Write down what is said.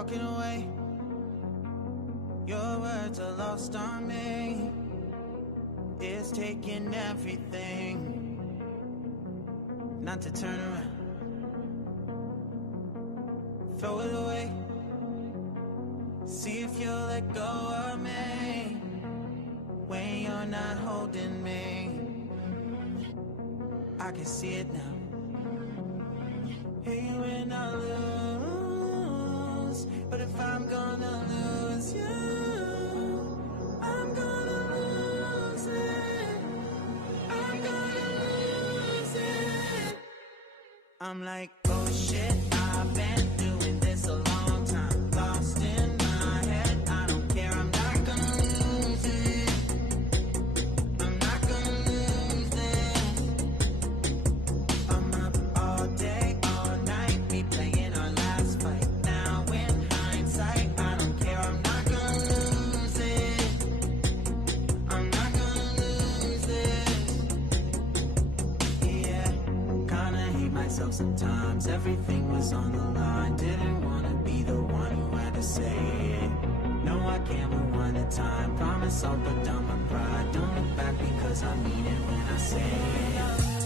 walking away. Your words are lost on me. It's taking everything not to turn around. Throw it away. See if you'll let go of me when you're not holding me. I can see it now. Hey, when I lose, but if I'm gonna lose you, I'm gonna lose it. I'm gonna lose it. I'm like, oh shit, I've been doing this a long time. Lost in my head, I don't care, I'm not gonna lose it. I'm not gonna lose it. I'm up all day, all night, replaying our last fight. Now in hindsight, I don't care, I'm not gonna lose it. I'm not gonna lose this. Yeah, kinda hate myself sometimes. Everything was on the line. Didn't wanna be the one who had to say it. No, I can't rewind the time. Promise I'll put down my pride. Don't look back because I mean it when I say it.